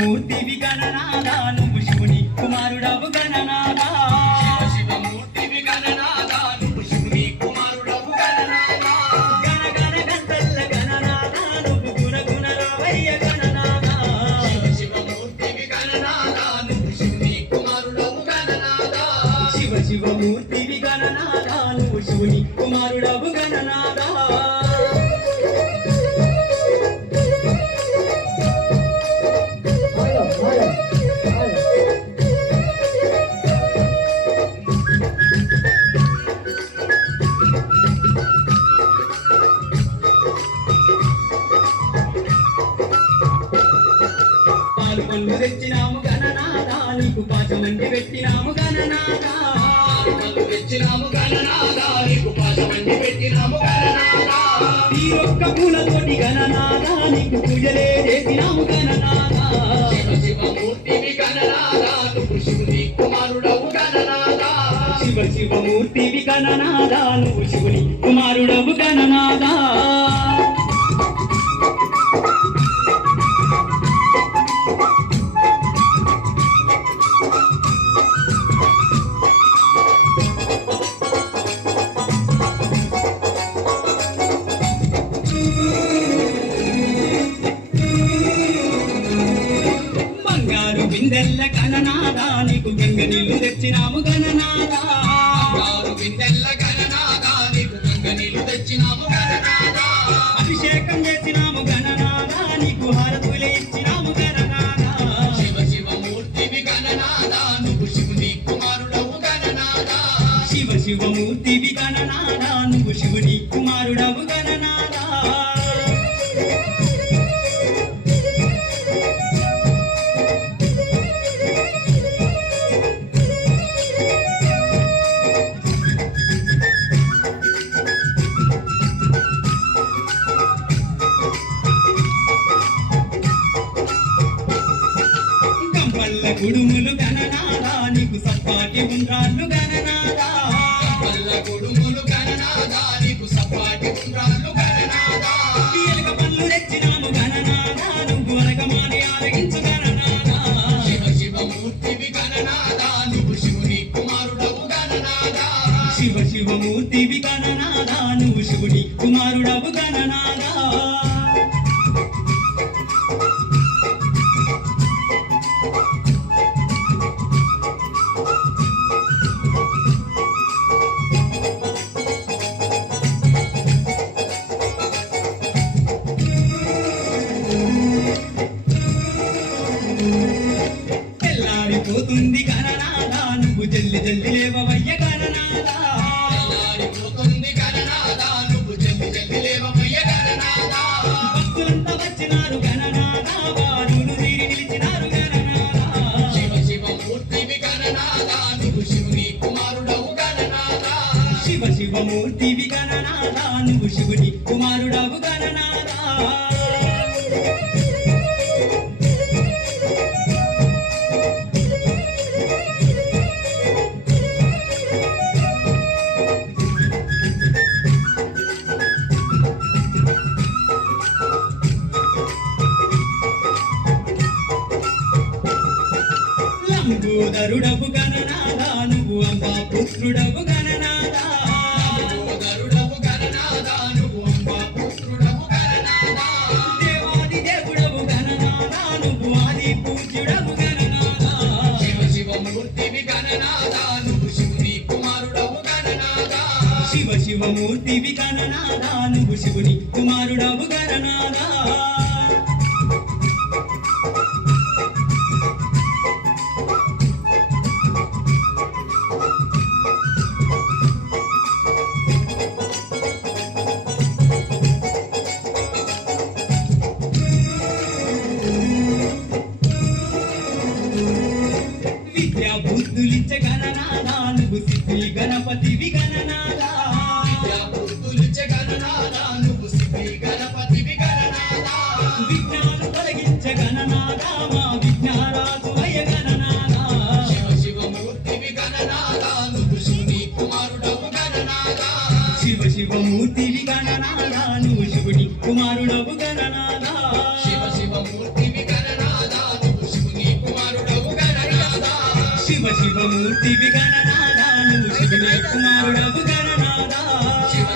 శివమూర్తివి గణనాథ నువ్వు శివుని కుమారుడవు గణనాథ శివమూర్తివి గణనాథ నువ్వు శివుని కుమారుడవు గణనాథ గణ గణ గంటల్ల గణనాథ నువ్వు గుణ గుణ రావయ్య గణనాథ శివమూర్తివి గణనాథ నువ్వు శివుని కుమారుడవు గణనాథ శివమూర్తివి గణనాథ నువ్వు శివుని కుమారుడవు గణనాథ పళ్ళు తెచ్చినాము గణనాథ నీకు పాశమండి పెట్టినాము గణనాథ పళ్ళు తెచ్చినాము గణనాథ నీకు పాశమండి పెట్టినాము గణనాథ ఈ ఒక్క పూలతోటి గణనాథ నీకు పూజలే చేసినాము గణనాథ శివమూర్తివి గణనాథ నువ్వు శివుని కుమారుడవు గణనాథ శివమూర్తివి గణనాథ నువ్వు శివుని కుమారుడవు గణనాథ బిందెల్ల గణనాథ నీకు గంగ నీళ్లు తెచ్చినాము గణనాథ బిందెల్ల గణనాథ నీకు గంగ నీళ్లు తెచ్చినాము గణనాథ అభిషేకం చేసినాము గణనాథ నీకు హారతులే ఇచ్చినాము గణనాథ శివమూర్తివి గణనాథ నువ్వు శివుని కుమారుడవు గణనాథ శివమూర్తివి గణనాథ నువ్వు శివుని కుమారుడవు గణనాథ కుడుములు గణనాథ నీకు సప్పాటి ఉండ్రాళ్ళు గణనాథ కుడుములు గణనాథ నీకు సప్పాటి ఉండ్రాళ్ళు గణనాథ ఎలుక పళ్ళు తెచ్చినాము గణనాథ నువ్వు అనగమాని ఆరగించు గణనాథ శివమూర్తివి గణనాథ నువ్వు శివుని కుమారుడవు గణనాథ శివమూర్తివి గణనాథ నువ్వు శివుని కుమారుడవు గణనాథ పోతుంది గణనాథ నువ్వు జల్లి జల్లి లేవవయ్య గణనాథ పోతుంది గణనాథ నువ్వు జల్లి జల్లి లేవవయ్య గణనాథ భక్తులంతా వచ్చినారు గణనాథ వారులు తీరి నిలిచినారు గణనాథ శివమూర్తివి గణనాథ నువ్వు శివుని కుమారుడవు గణనాథ శివమూర్తివి గణనాథ నువ్వు శివుని కుమారుడవు గణనాథ లంబోదరుడవు గణనాథ నువ్వు అంబా పుత్రుడవు గణనాథ లంబోదరుడవు గణనాథ నువ్వు అంబా పుత్రుడవు గణనాథ దేవాది దేవుడవు గణనాథ నువ్వు ఆది పూజ్యుడవు గణనాథ శివమూర్తివి గణనాథ నువ్వు శివుని కుమారుడవు గణనాథ శివమూర్తివి గణనాథ నువ్వు శివుని కుమారుడవు గణనాథ బుద్ధులిచ్చ గణనాథ నువ్వు సిద్ధి గణపతివి గణనాథ బుద్ధులిచ్చ గణనాథ నువ్వు సిద్ధి గణపతివి గణనాథ విజ్ఞానం తొలగించ గణనాథ మా విజ్ఞారాజు అయ్య గణనాథ శివమూర్తివి గణనాథ నువ్వు శివుని కుమారుడవు గణనాథ శివమూర్తివి గణనాథ నువ్వు శివుని కుమారుడవు గణనాథ శివమూర్తివి గణనాథ నువ్వు శివ శివమూర్తివి గణనాదా నువ్వు శివుని కుమారుడవు గణనాదా శివ